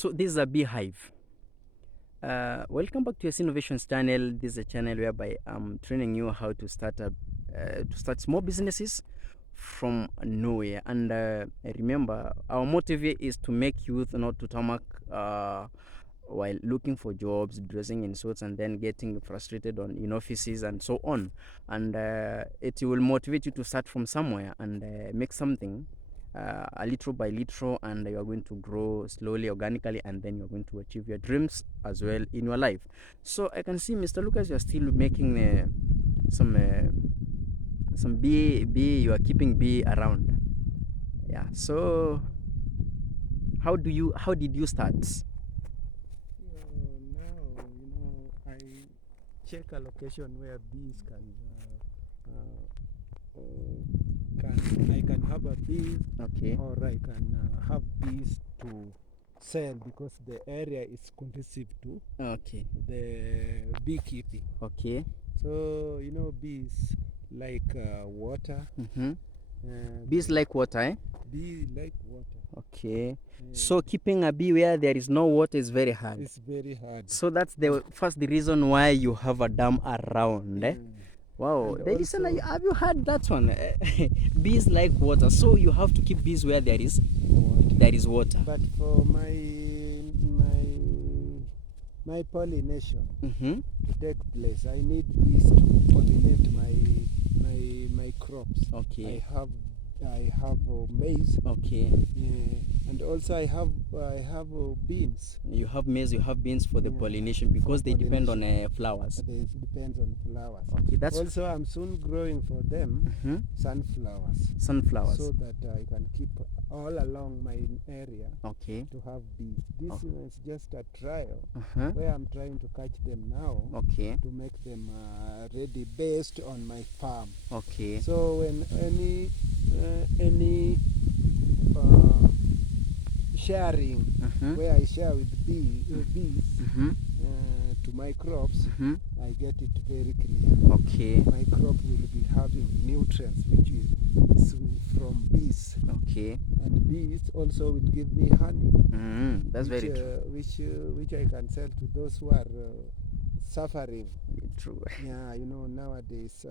So this is a beehive. Welcome back to Yassin Innovations channel. This is a channel whereby I'm training you how to start small businesses from nowhere. And remember, our motive here is to make youth not to tarmac while looking for jobs, dressing in suits, and then getting frustrated in offices and so on. And it will motivate you to start from somewhere and make something a little by little, and you are going to grow slowly, organically, and then you're going to achieve your dreams as well in your life. So I can see, Mr. Lucas, you're still making some bee. You are keeping bee around. Yeah. So how did you start? Now, I check a location where bees I can have a bee, Okay. or I can have bees to sell, because the area is conducive to Okay. the beekeeping. Okay. So bees like water. Mm-hmm. Bees like water, eh? Bee like water. Okay. So keeping a bee where there is no water is very hard. It's very hard. So that's the reason why you have a dam around, eh? Wow, And listen, also- have you heard that one? Bees like water, so you have to keep bees where there is water. But for my pollination Mm-hmm. to take place, I need bees to pollinate my crops. Okay. I have maize, Okay. and also I have beans. You have maize, you have beans for the pollination, because they depend on flowers. It depends on flowers. Okay, that's Also, I'm soon growing for them sunflowers, sunflowers. so that I can keep all along my area Okay. to have bees. This is just a trial Uh-huh. where I'm trying to catch them now Okay. to make them ready based on my farm. Okay. So when any sharing, where I share with bees Mm-hmm. to my crops, Mm-hmm. I get it very clear. Okay. My crop will be having nutrients which is from bees, Okay. and bees also will give me honey. That's which, very true. which I can sell to those who are suffering. True. Yeah, nowadays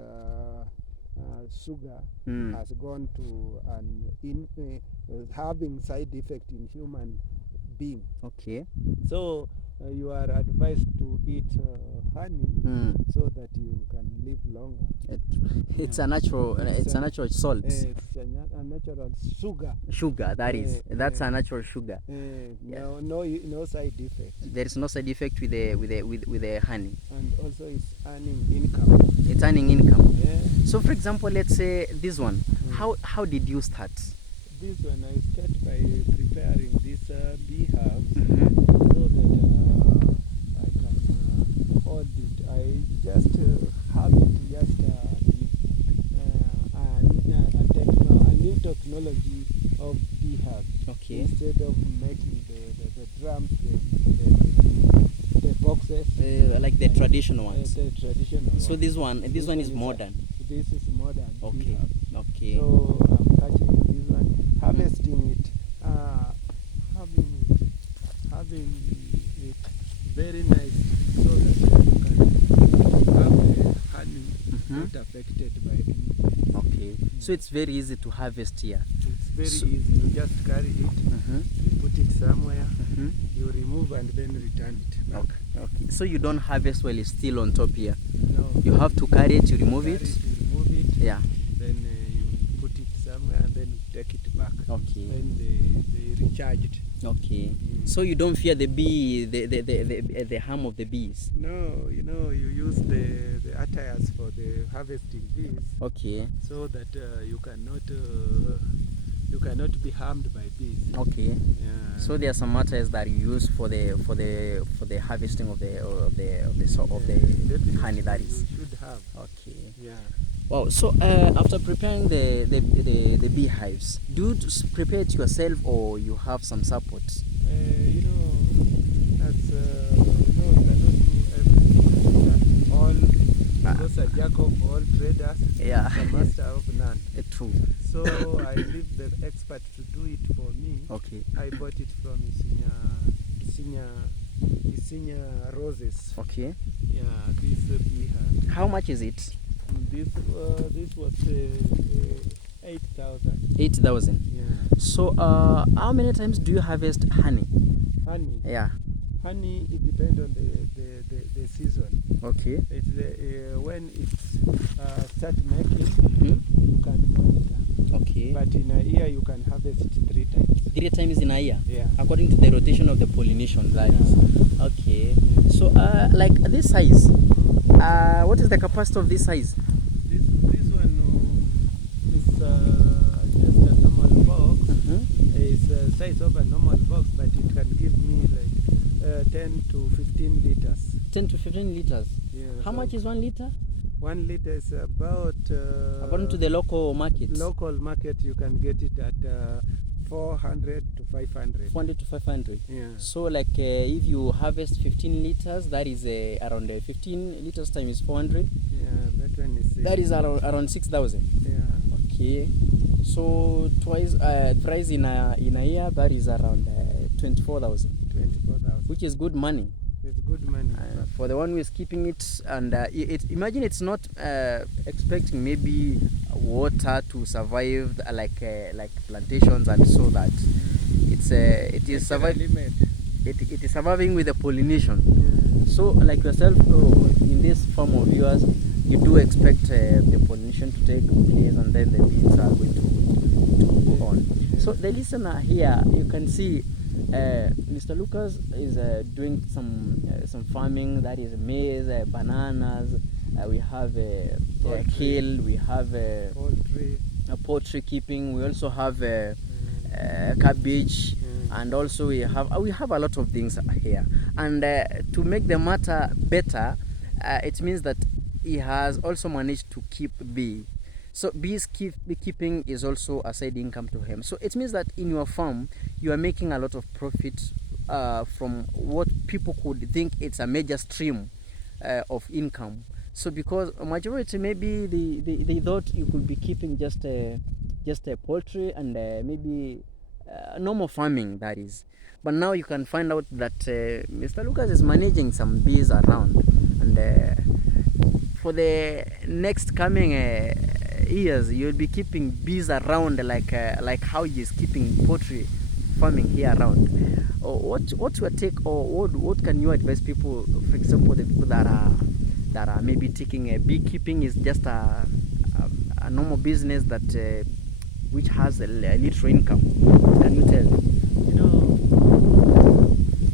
sugar Mm. has gone to having side effect in human being. Okay. So you are advised to eat honey so that you can live longer. It's a natural. It's a natural salt. It's a natural sugar. Sugar. That's a natural sugar. No side effect. There is no side effect with the honey. And also it's earning income. It's earning income. Yeah. So, for example, let's say this one. How did you start? This one I start by preparing this beehive Mm-hmm. so that I can hold it. I just have it just a new technology of beehive. Okay. Instead of making the drums, the boxes, Like the traditional ones. the traditional. So one. this one is modern. This is modern. Okay. beehive. Okay. So I'm catching this one, harvesting it, having it very nice, so that you can have honey not affected by anything. Okay. So it's very easy to harvest here. It's very easy. You just carry it, you put it somewhere, you remove and then return it back. Okay. So you don't harvest while it's still on top here. No. You have to carry it. You remove Carry it. You remove it. Yeah. Then you put it somewhere and then you take it back. Okay. Then they recharged. Okay. So you don't fear the bee, the harm of the bees. No, you use the attires for the harvesting bees, Okay. so that you cannot be harmed by bees. Okay. Yeah. So there are some matters that you use for the harvesting of the Definitely honey, that is. you should have. Okay. Yeah. Wow. So after preparing the beehives, do you prepare it yourself or you have some support? You cannot do everything. Because a jack of all traders, Yeah. is a master of none. True. So I leave the expert to do it for me. Okay. I bought it from a Yassin roses. Okay. Yeah, this beehive. How much is it? This was 8,000. 8,000. Yeah. So how many times do you harvest honey? Honey. Yeah. Honey, it depends on the season. Okay. It's when it's start making, Mm-hmm. you can monitor. Okay. But in a year, you can harvest it 3 times. 3 times in a year? Yeah. According to the rotation of the pollination, that is. Okay. So like this size, what is the capacity of this size? This one is just a normal box. Mm-hmm. It's the size of a normal box, but it can give me like 10 to 15 liters. 10 to 15 liters. Yeah, How so much is 1 liter? 1 liter is about According to the local market. local market, you can get it at 400 to 500. 400 to 500. Yeah. So like if you harvest 15 liters, that is around 15 liters times 400. Yeah, that one is. That is around 6,000. Yeah. Okay. So thrice in a year, that is around 24,000. 24,000. Which is good money. It's good money. For the one who is keeping it, and imagine it's not expecting maybe water to survive like plantations, and so that it is surviving with the pollination. Yeah. So like yourself, in this farm of yours, you do expect the pollination to take place, and then the bees are going to go on. Yeah. So the listener here, you can see Mr. Lucas is doing some farming, that is maize, bananas, we have kale, we have poultry keeping, we also have cabbage, and also we have a lot of things here. And to make the matter better, it means that he has also managed to keep bee. So beekeeping is also a side income to him. So it means that in your farm, you are making a lot of profit from what people could think it's a major stream of income. So because a majority, maybe they thought you could be keeping just a poultry and maybe normal farming, that is. But now you can find out that Mr. Lucas is managing some bees around, and for the next coming years, you'll be keeping bees around like how he is keeping poultry farming here around. What's your take, or what can you advise people? For example, the people that are maybe taking beekeeping is just a normal business that which has a little income. What can you tell them? You know,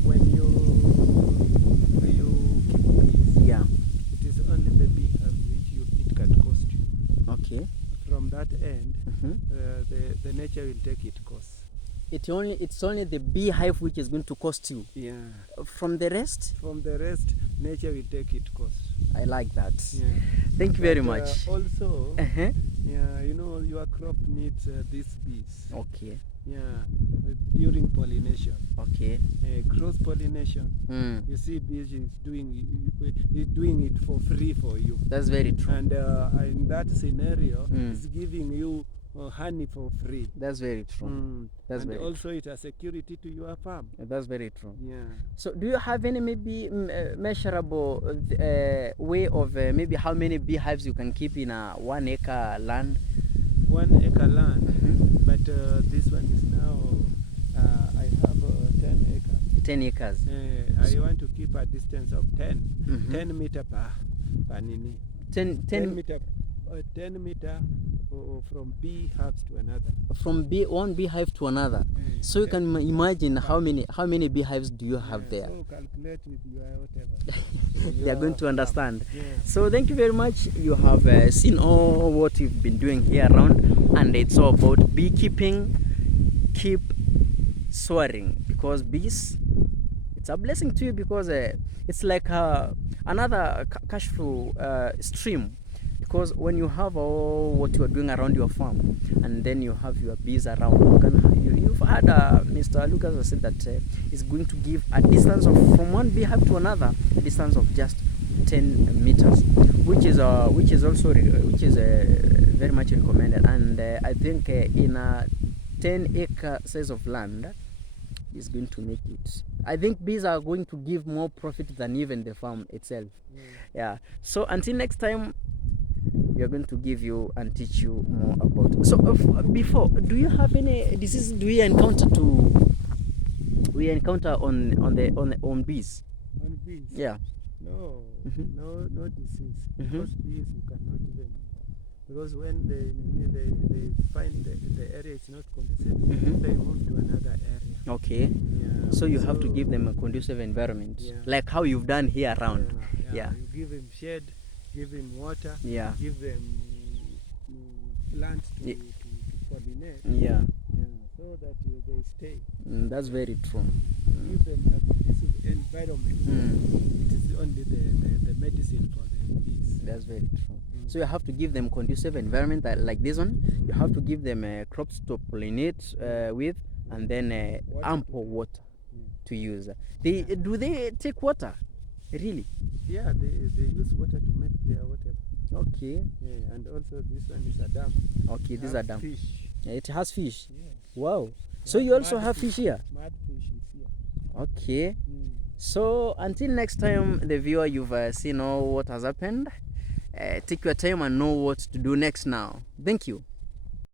when you keep bees, Yeah. it is only the beehive which it can cost you. Okay. From that end, Mm-hmm. the nature will take its course. It's only the beehive which is going to cost you. Yeah. From the rest, Nature will take its course. I like that. Yeah. Thank you very much. Also, Uh-huh. yeah, you know, your crop needs these bees. Okay. Yeah, during pollination, Okay. cross pollination. Mm. You see, bees is doing it for free for you. That's very true. And in that scenario, Mm. it's giving you honey for free. That's very true. That's and very also it has security to your farm. That's very true. Yeah. So do you have any maybe measurable way of maybe how many beehives you can keep in a 1 acre land? 1 acre land, Mm-hmm. but this one is now, I have 10 acres. 10 acres. I want to keep a distance of 10, Mhm. 10 meter per nini. 10 meter, 10 meter from beehives to another. from one beehive to another. So you can imagine how many beehives do you have there. So calculate with your whatever. They are going to understand. Yeah. So thank you very much. You have seen all what we've been doing here around, and it's all about beekeeping. Keep soaring, because bees, it's a blessing to you, because it's like another cash flow stream. Because when you have all what you are doing around your farm, and then you have your bees around, you've had Mr. Lucas has said that it's going to give a distance of from one beehive to another, a distance of just 10 meters, which is also very much recommended. And I think in a 10 acre size of land, is going to make it. I think bees are going to give more profit than even the farm itself. Yeah. So until next time, we are going to give you and teach you more about. So before, do you have any diseases do we encounter on bees? On bees? Yeah. No, Mhm. no disease. Mhm. Because bees you cannot even, because when they find the area is not conducive, Mhm. they move to another area. Okay. Yeah. So you have to give them a conducive environment, Yeah. like how you've done here around. Yeah. Yeah. You give him shade, give him water, Yeah. give them plants to, Ye- to pollinate. Yeah. Yeah, so that they stay. That's very true. Give them a conducive environment. Mm. It is only the medicine for the bees. That's very true. So you have to give them conducive environment like this one. You have to give them crops to pollinate with, and then Water ample water Mm. to use. They do they take water? Really? Yeah, they use water to make their whatever. Okay. Yeah, and also this one is a dam. Okay, these are dam. Fish. It has fish. Yes. Wow. So you also have fish here. Mud fish is here. Okay. So until next time, the viewer, you've seen all what has happened. Take your time and know what to do next now. Thank you.